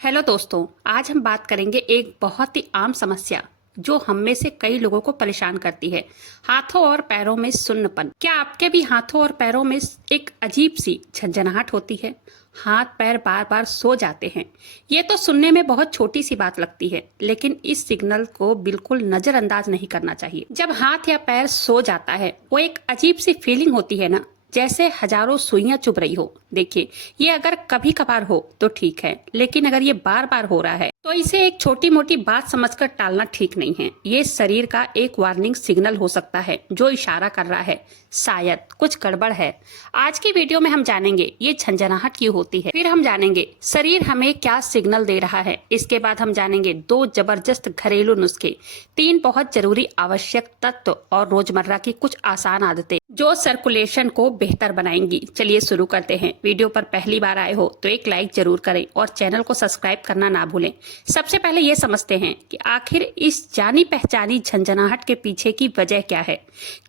Hello दोस्तों, आज हम बात करेंगे एक बहुत ही आम समस्या जो हम में से कई लोगों को परेशान करती है। हाथों और पैरों में सुन्नपन। क्या आपके भी हाथों और पैरों में एक अजीब सी झंझनाहट होती है? हाथ पैर बार बार सो जाते हैं। ये तो सुनने में बहुत छोटी सी बात लगती है, लेकिन इस सिग्नल को बिल्कुल नजरअंदाज नहीं करना चाहिए। जब हाथ या पैर सो जाता है, वो एक अजीब सी फीलिंग होती है ना, जैसे हजारों सुइयां चुभ रही हो। देखिए, ये अगर कभी कभार हो तो ठीक है, लेकिन अगर ये बार बार हो रहा है तो इसे एक छोटी मोटी बात समझकर टालना ठीक नहीं है। ये शरीर का एक वार्निंग सिग्नल हो सकता है जो इशारा कर रहा है शायद कुछ गड़बड़ है। आज की वीडियो में हम जानेंगे ये झंझनाहट क्यों होती है, फिर हम जानेंगे शरीर हमें क्या सिग्नल दे रहा है। इसके बाद हम जानेंगे 2 जबरदस्त घरेलू नुस्खे, 3 बहुत जरूरी आवश्यक तत्व और रोजमर्रा की कुछ आसान आदतें जो सर्कुलेशन को बेहतर बनाएंगी। चलिए शुरू करते हैं। वीडियो पर पहली बार आए हो तो एक लाइक जरूर करें और चैनल को सब्सक्राइब करना ना भूलें। सबसे पहले ये समझते हैं कि आखिर इस जानी पहचानी झंझनाहट के पीछे की वजह क्या है,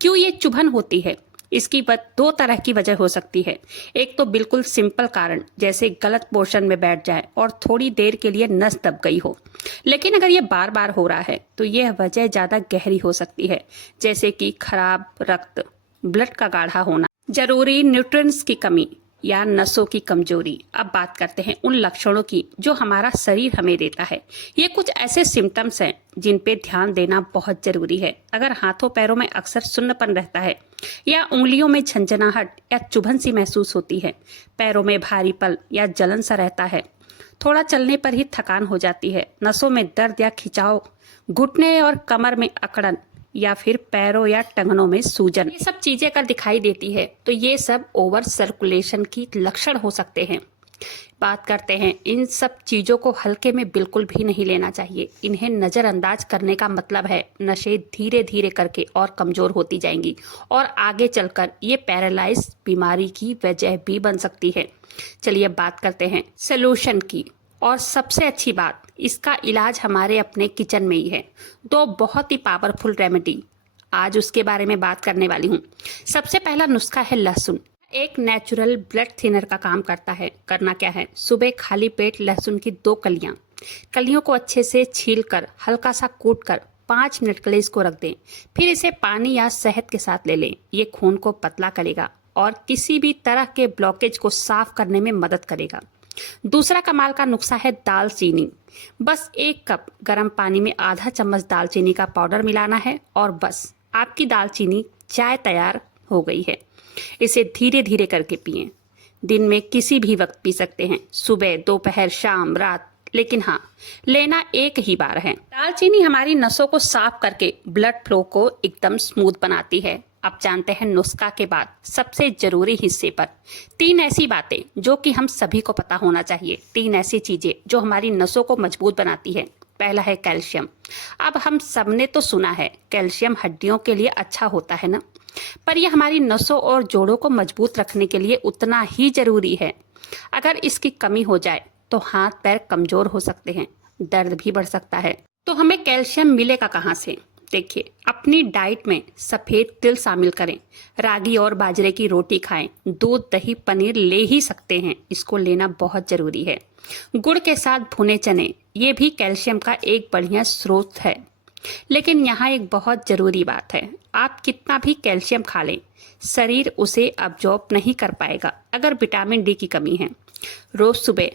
क्यों ये चुभन होती है। इसकी 2 तरह की वजह हो सकती है। एक तो बिल्कुल सिंपल कारण, जैसे गलत पोर्शन में बैठ जाए और थोड़ी देर के लिए नस दब गई हो। लेकिन अगर ये बार बार हो रहा है तो यह वजह ज्यादा गहरी हो सकती है, जैसे कि खराब रक्त, ब्लड का गाढ़ा होना, जरूरी न्यूट्रिएंट्स की कमी या नसों की कमजोरी। अब बात करते हैं उन लक्षणों की जो हमारा शरीर हमें देता है। ये कुछ ऐसे सिम्टम्स हैं जिन पे ध्यान देना बहुत जरूरी है। अगर हाथों पैरों में अक्सर सुन्नपन रहता है या उंगलियों में झंझनाहट या चुभन सी महसूस होती है, पैरों में भारीपन या जलन सा रहता है, थोड़ा चलने पर ही थकान हो जाती है, नसों में दर्द या खिंचाव, घुटने और कमर में अकड़न या फिर पैरों या टंगनों में सूजन, ये सब चीजें अगर दिखाई देती है तो ये सब ओवर सर्कुलेशन की लक्षण हो सकते हैं। बात करते हैं, इन सब चीजों को हल्के में बिल्कुल भी नहीं लेना चाहिए। इन्हें नजरअंदाज करने का मतलब है नसें धीरे धीरे करके और कमजोर होती जाएंगी और आगे चलकर ये पैरालाइज बीमारी की वजह भी बन सकती है। चलिए बात करते हैं सोल्यूशन की, और सबसे अच्छी बात, इसका इलाज हमारे अपने किचन में ही है। 2 बहुत ही पावरफुल रेमेडी, आज उसके बारे में बात करने वाली हूँ। सबसे पहला नुस्खा है लहसुन। एक नेचुरल ब्लड थिनर का काम करता है। करना क्या है, सुबह खाली पेट लहसुन की 2 कलियों को अच्छे से छीलकर हल्का सा कूट कर 5 मिनट के लिए इसको रख दें। फिर इसे पानी या शहद के साथ ले लें। ये खून को पतला करेगा और किसी भी तरह के ब्लॉकेज को साफ करने में मदद करेगा। दूसरा कमाल का नुस्खा है दालचीनी। बस 1 कप गर्म पानी में आधा चम्मच दालचीनी का पाउडर मिलाना है और बस आपकी दालचीनी चाय तैयार हो गई है। इसे धीरे धीरे करके पिएं। दिन में किसी भी वक्त पी सकते हैं, सुबह, दोपहर, शाम, रात, लेकिन हाँ, लेना एक ही बार है। दालचीनी हमारी नसों को साफ करके ब्लड फ्लो को एकदम स्मूथ बनाती है। अब जानते हैं नुस्खा के बाद सबसे जरूरी हिस्से पर। 3 ऐसी बातें जो कि हम सभी को पता होना चाहिए, 3 ऐसी चीजें जो हमारी नसों को मजबूत बनाती है। पहला है कैल्शियम। अब हम सबने तो सुना है कैल्शियम हड्डियों के लिए अच्छा होता है ना, पर यह हमारी नसों और जोड़ों को मजबूत रखने के लिए उतना ही जरूरी है। अगर इसकी कमी हो जाए तो हाथ पैर कमजोर हो सकते हैं, दर्द भी बढ़ सकता है। तो हमें कैल्शियम मिलेगा कहाँ से? देखिए, अपनी डाइट में सफेद तिल शामिल करें, रागी और बाजरे की रोटी खाएं, दूध, दही, पनीर ले ही सकते हैं, इसको लेना बहुत जरूरी है। गुड़ के साथ भुने चने, ये भी कैल्शियम का एक बढ़िया स्रोत है। लेकिन यहाँ एक बहुत जरूरी बात है, आप कितना भी कैल्शियम खा लें, शरीर उसे अब्जॉर्ब नहीं कर पाएगा अगर विटामिन डी की कमी है। रोज सुबह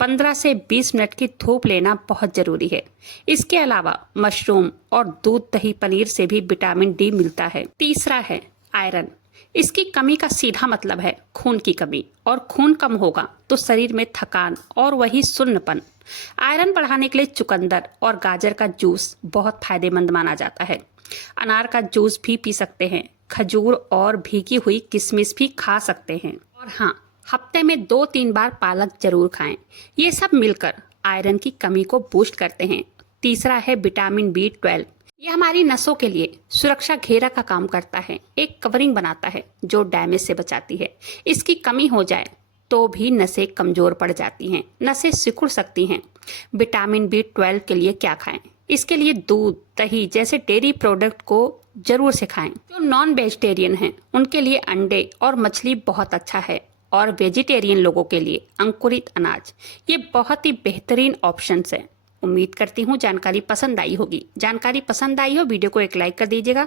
15 से 20 मिनट की धूप लेना बहुत जरूरी है। इसके अलावा मशरूम और दूध, दही, पनीर से भी विटामिन डी मिलता है। तीसरा है आयरन। इसकी कमी का सीधा मतलब है खून की कमी, और खून कम होगा तो शरीर में थकान और वही सुन्नपन। आयरन बढ़ाने के लिए चुकंदर और गाजर का जूस बहुत फायदेमंद माना जाता है। अनार का जूस भी पी सकते हैं, खजूर और भीगी हुई किशमिश भी खा सकते हैं, और हाँ, हफ्ते में 2-3 बार पालक जरूर खाएं। ये सब मिलकर आयरन की कमी को बूस्ट करते हैं। तीसरा है विटामिन B12। ये हमारी नसों के लिए सुरक्षा घेरा का काम करता है, एक कवरिंग बनाता है जो डैमेज से बचाती है। इसकी कमी हो जाए तो भी नसें कमजोर पड़ जाती हैं, नसें सिकुड़ सकती हैं। विटामिन B12 के लिए क्या खाएं? इसके लिए दूध, दही जैसे डेयरी प्रोडक्ट को जरूर से खाएं। जो नॉन वेजिटेरियन हैं उनके लिए अंडे और मछली बहुत अच्छा है, और वेजिटेरियन लोगों के लिए अंकुरित अनाज, ये बहुत ही बेहतरीन ऑप्शंस हैं। उम्मीद करती हूँ जानकारी पसंद आई होगी। जानकारी पसंद आई हो वीडियो को एक लाइक कर दीजिएगा।